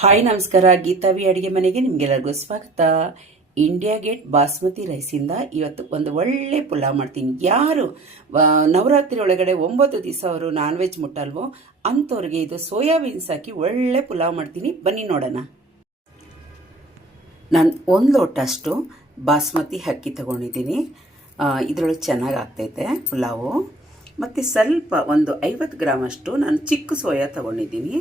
Hi ನಮಸ್ಕಾರ, ಗೀತಾವಿ ಅಡುಗೆ ಮನೆಗೆ ನಿಮಗೆಲ್ಲರಿಗೂ ಸ್ವಾಗತ. ಇಂಡಿಯಾ ಗೇಟ್ ಬಾಸ್ಮತಿ ರೈಸಿಂದ ಇವತ್ತು ಒಂದು ಒಳ್ಳೆ ಪುಲಾವ್ ಮಾಡ್ತೀನಿ. ಯಾರು ನವರಾತ್ರಿ ಒಳಗಡೆ 9 ದಿವಸ ಅವರು ನಾನ್ ವೆಜ್ ಮುಟ್ಟಲ್ವೋ ಅಂಥವ್ರಿಗೆ ಇದು ಸೋಯಾಬೀನ್ಸ್ ಹಾಕಿ ಒಳ್ಳೆ ಪುಲಾವ್ ಮಾಡ್ತೀನಿ. ಬನ್ನಿ ನೋಡೋಣ. ನಾನು 1 ಲೋಟ ಅಷ್ಟು ಬಾಸ್ಮತಿ ಅಕ್ಕಿ ತಗೊಂಡಿದ್ದೀನಿ. ಇದರೊಳಗೆ ಚೆನ್ನಾಗಿ ಆಗ್ತೈತೆ ಪುಲಾವು. ಮತ್ತು ಸ್ವಲ್ಪ ಒಂದು 50 ಗ್ರಾಮ್ ಅಷ್ಟು ನಾನು ಚಿಕ್ಕ ಸೋಯಾ ತಗೊಂಡಿದ್ದೀನಿ.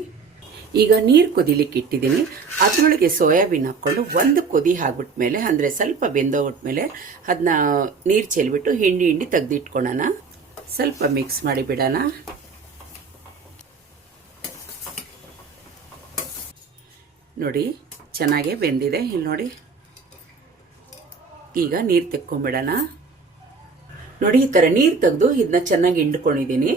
ಈಗ ನೀರು ಕುದಿಲಿಕ್ಕೆ ಇಟ್ಟಿದ್ದೀನಿ. ಅದರೊಳಗೆ ಸೋಯಾಬೀನ್ ಹಾಕ್ಕೊಂಡು ಒಂದು ಕೊದಿ ಆಗ್ಬಿಟ್ಮೇಲೆ, ಅಂದರೆ ಸ್ವಲ್ಪ ಬೆಂದೋಗ್ಬಿಟ್ಮೇಲೆ ಅದನ್ನ ನೀರು ಚೆಲ್ಬಿಟ್ಟು ಹಿಂಡಿ ತೆಗೆದಿಟ್ಕೊಳ್ಳೋಣ. ಸ್ವಲ್ಪ ಮಿಕ್ಸ್ ಮಾಡಿ ಬಿಡೋಣ. ನೋಡಿ ಚೆನ್ನಾಗೇ ಬೆಂದಿದೆ. ಇಲ್ಲಿ ನೋಡಿ, ಈಗ ನೀರು ತೆಕ್ಕೊಂಬಿಡೋಣ. ನೋಡಿ ಈ ಥರ ನೀರು ತೆಗೆದು ಇದನ್ನ ಚೆನ್ನಾಗಿ ಹಿಂಡ್ಕೊಂಡಿದ್ದೀನಿ.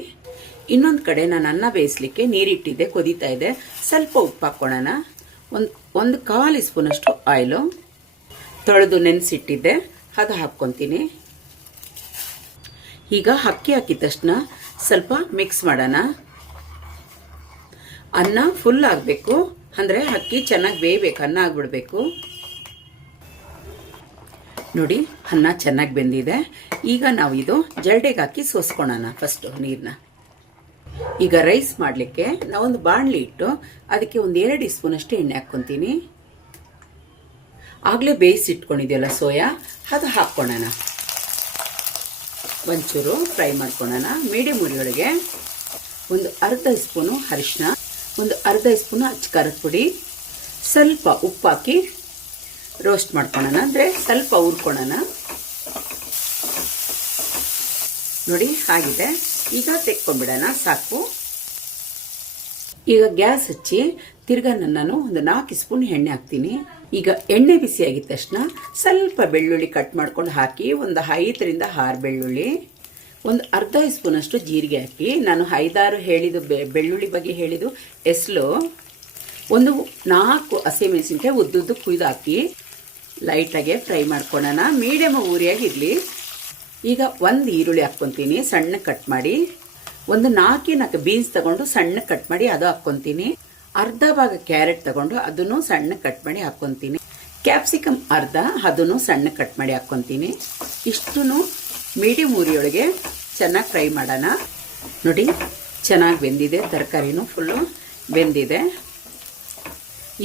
ಇನ್ನೊಂದು ಕಡೆ ನಾನು ಅನ್ನ ಬೇಯಿಸ್ಲಿಕ್ಕೆ ನೀರಿಟ್ಟಿದ್ದೆ, ಕುದೀತಾ ಇದೆ. ಸ್ವಲ್ಪ ಉಪ್ಪು ಹಾಕ್ಕೊಳ್ಳೋಣ. ಒಂದು 1/4 ಸ್ಪೂನಷ್ಟು ಆಯಿಲು ತೊಳೆದು ನೆನೆಸಿಟ್ಟಿದ್ದೆ, ಅದು ಹಾಕ್ಕೊತೀನಿ. ಈಗ ಅಕ್ಕಿ ಹಾಕಿದ ತಕ್ಷಣ ಸ್ವಲ್ಪ ಮಿಕ್ಸ್ ಮಾಡೋಣ. ಅನ್ನ ಫುಲ್ ಆಗಬೇಕು, ಅಂದರೆ ಅಕ್ಕಿ ಚೆನ್ನಾಗಿ ಬೇಯಬೇಕು, ಅನ್ನ ಆಗಿಬಿಡ್ಬೇಕು. ನೋಡಿ ಅನ್ನ ಚೆನ್ನಾಗಿ ಬೆಂದಿದೆ. ಈಗ ನಾವು ಇದು ಜರಡಿಗೆ ಹಾಕಿ ಸೋಸ್ಕೊಳ್ಳೋಣ ಫಸ್ಟು ನೀರನ್ನ. ಈಗ ರೈಸ್ ಮಾಡಲಿಕ್ಕೆ ನಾವೊಂದು ಬಾಣಲಿ ಇಟ್ಟು ಅದಕ್ಕೆ ಒಂದು 2 ಸ್ಪೂನಷ್ಟು ಎಣ್ಣೆ ಹಾಕ್ಕೊತೀನಿ. ಆಗಲೇ ಬೇಯಿಸಿಟ್ಕೊಂಡಿದೆಯಲ್ಲ ಸೋಯಾ, ಅದು ಹಾಕ್ಕೊಳ್ಳೋಣ. ಒಂಚೂರು ಫ್ರೈ ಮಾಡ್ಕೊಳ್ಳೋಣ. ಮೀಡಿಯಮ್ ಉರಿಯೊಳಗೆ ಒಂದು ಅರ್ಧ ಸ್ಪೂನು ಅರಿಶಿನ, ಒಂದು ಅರ್ಧ ಸ್ಪೂನು ಅಚ್ಚ ಪುಡಿ, ಸ್ವಲ್ಪ ಉಪ್ಪು ಹಾಕಿ ರೋಸ್ಟ್ ಮಾಡ್ಕೊಳ್ಳೋಣ, ಅಂದರೆ ಸ್ವಲ್ಪ ಹುರ್ಕೊಳ್ಳೋಣ. ನೋಡಿ ಆಗಿದೆ. ಈಗ ತೆಕ್ಕೊಂಡ್ಬಿಡೋಣ, ಸಾಕು. ಈಗ ಗ್ಯಾಸ್ ಹಚ್ಚಿ ತಿರ್ಗಾ ನಾನು ಒಂದು 4 ಸ್ಪೂನ್ ಎಣ್ಣೆ ಹಾಕ್ತೀನಿ. ಈಗ ಎಣ್ಣೆ ಬಿಸಿ ಆಗಿದ ತಕ್ಷಣ ಸ್ವಲ್ಪ ಬೆಳ್ಳುಳ್ಳಿ ಕಟ್ ಮಾಡ್ಕೊಂಡು ಹಾಕಿ, ಒಂದು 5ರಿಂದ 6 ಬೆಳ್ಳುಳ್ಳಿ, ಒಂದು ಅರ್ಧ ಸ್ಪೂನಷ್ಟು ಜೀರಿಗೆ ಹಾಕಿ, ನಾನು 5-6 ಹೇಳಿದ್ದು ಬೆಳ್ಳುಳ್ಳಿ ಬಗ್ಗೆ ಹೇಳಿದ್ದು ಎಸ್ಲು, ಒಂದು 4 ಹಸಿಮೆಣಸಿನ್ಕಾಯಿ ಉದ್ದುದ್ದು ಕುಯ್ದು ಹಾಕಿ ಲೈಟಾಗೆ ಫ್ರೈ ಮಾಡ್ಕೊಳ್ಳೋಣ. ಮೀಡಿಯಮ್ ಉರಿಯಾಗಿರಲಿ. ಈಗ ಒಂದು ಈರುಳ್ಳಿ ಹಾಕ್ಕೊತೀನಿ, ಸಣ್ಣ ಕಟ್ ಮಾಡಿ. ಒಂದು 4 ಬೀನ್ಸ್ ತಗೊಂಡು ಸಣ್ಣ ಕಟ್ ಮಾಡಿ ಅದು ಹಾಕ್ಕೊತೀನಿ. ಅರ್ಧ ಭಾಗ ಕ್ಯಾರೆಟ್ ತಗೊಂಡು ಅದನ್ನು ಸಣ್ಣ ಕಟ್ ಮಾಡಿ ಹಾಕ್ಕೊತೀನಿ. ಕ್ಯಾಪ್ಸಿಕಮ್ ಅರ್ಧ, ಅದನ್ನು ಸಣ್ಣ ಕಟ್ ಮಾಡಿ ಹಾಕ್ಕೊತೀನಿ. ಇಷ್ಟು ಮೀಡಿಯಮ್ ಉರಿಯೊಳಗೆ ಚೆನ್ನಾಗಿ ಫ್ರೈ ಮಾಡೋಣ. ನೋಡಿ ಚೆನ್ನಾಗಿ ಬೆಂದಿದೆ, ತರಕಾರಿನೂ ಫುಲ್ಲು ಬೆಂದಿದೆ.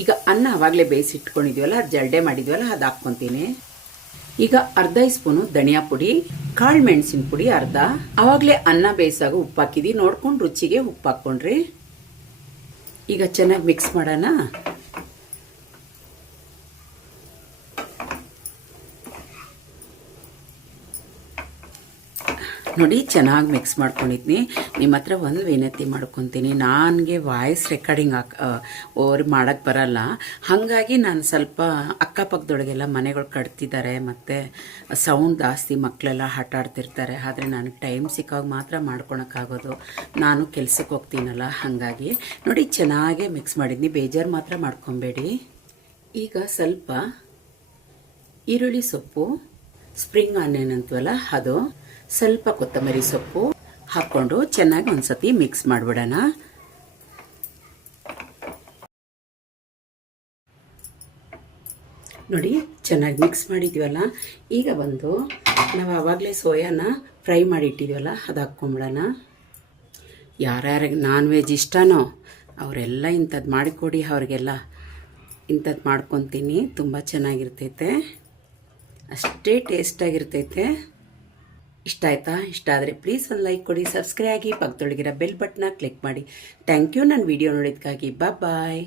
ಈಗ ಅನ್ನ ಆವಾಗಲೇ ಬೇಯಿಸಿಟ್ಕೊಂಡಿದ್ವಲ್ಲ, ಅದು ಜರಡೆ ಮಾಡಿದ್ವಲ್ಲ, ಅದು ಹಾಕ್ಕೊತೀನಿ. ಈಗ ಅರ್ಧ ಸ್ಪೂನು ಧನಿಯಾ ಪುಡಿ, ಕಾಳು ಮೆಣಸಿನ ಪುಡಿ ಅರ್ಧ. ಆವಾಗಲೇ ಅನ್ನ ಬೇಯಿಸಾಗ ಉಪ್ಪು ಹಾಕಿದಿ, ನೋಡ್ಕೊಂಡು ರುಚಿಗೆ ಉಪ್ಪು ಹಾಕ್ಕೊಂಡ್ರಿ. ಈಗ ಚೆನ್ನಾಗಿ ಮಿಕ್ಸ್ ಮಾಡೋಣ. ನೋಡಿ ಚೆನ್ನಾಗಿ ಮಿಕ್ಸ್ ಮಾಡ್ಕೊಂಡಿದ್ನಿ. ನಿಮ್ಮ ಹತ್ರ ಒಂದು ವಿನಂತಿ ಮಾಡ್ಕೊತೀನಿ, ನನಗೆ ವಾಯ್ಸ್ ರೆಕಾರ್ಡಿಂಗ್ ಓವರ್ ಮಾಡೋಕ್ಕೆ ಬರಲ್ಲ. ಹಾಗಾಗಿ ನಾನು ಸ್ವಲ್ಪ ಅಕ್ಕಪಕ್ಕದೊಳಗೆಲ್ಲ ಮನೆಗಳು ಕಟ್ತಿದ್ದಾರೆ, ಮತ್ತು ಸೌಂಡ್ ಜಾಸ್ತಿ, ಮಕ್ಕಳೆಲ್ಲ ಆಟ ಆಡ್ತಿರ್ತಾರೆ. ಆದರೆ ನನಗೆ ಟೈಮ್ ಸಿಕ್ಕಾಗ ಮಾತ್ರ ಮಾಡ್ಕೊಳಕ್ಕಾಗೋದು, ನಾನು ಕೆಲ್ಸಕ್ಕೆ ಹೋಗ್ತೀನಲ್ಲ. ಹಾಗಾಗಿ ನೋಡಿ ಚೆನ್ನಾಗೇ ಮಿಕ್ಸ್ ಮಾಡಿದ್ನಿ, ಬೇಜಾರು ಮಾತ್ರ ಮಾಡ್ಕೊಬೇಡಿ. ಈಗ ಸ್ವಲ್ಪ ಈರುಳ್ಳಿ ಸೊಪ್ಪು, ಸ್ಪ್ರಿಂಗ್ ಆನಿಯನ್ ಅಂತೀವಲ್ಲ ಅದು, ಸ್ವಲ್ಪ ಕೊತ್ತಂಬರಿ ಸೊಪ್ಪು ಹಾಕ್ಕೊಂಡು ಚೆನ್ನಾಗಿ ಒಂದ್ಸತಿ ಮಿಕ್ಸ್ ಮಾಡಿಬಿಡೋಣ. ನೋಡಿ ಚೆನ್ನಾಗಿ ಮಿಕ್ಸ್ ಮಾಡಿದ್ವಲ್ಲ. ಈಗ ಬಂದು ನಾವು ಆವಾಗಲೇ ಸೋಯಾನ ಫ್ರೈ ಮಾಡಿ ಇಟ್ಟಿದ್ವಲ್ಲ, ಅದು ಹಾಕ್ಕೊಂಬಿಡೋಣ. ಯಾರ್ಯಾರಿಗೆ ನಾನ್ ವೆಜ್ ಇಷ್ಟನೋ ಅವರೆಲ್ಲ ಇಂಥದ್ದು ಮಾಡಿಕೊಡಿ, ಅವ್ರಿಗೆಲ್ಲ ಇಂಥದ್ದು ಮಾಡ್ಕೊತೀನಿ. ತುಂಬ ಚೆನ್ನಾಗಿರ್ತೈತೆ, ಅಷ್ಟೇ ಟೇಸ್ಟಾಗಿರ್ತೈತೆ. ಇಷ್ಟ ಆಯ್ತಾ? ಇಷ್ಟ ಆದರೆ ಪ್ಲೀಸ್ ಒಂದು ಲೈಕ್ ಕೊಡಿ, ಸಬ್ಸ್ಕ್ರೈಬ್ ಆಗಿ, ಪಕ್ಕದೊಳಗಿರೋ ಬೆಲ್ ಬಟನ್ನ ಕ್ಲಿಕ್ ಮಾಡಿ. ಥ್ಯಾಂಕ್ ಯು ನನ್ನ ವಿಡಿಯೋ ನೋಡಿದ್ದಕ್ಕಾಗಿ. ಬಾಯ್.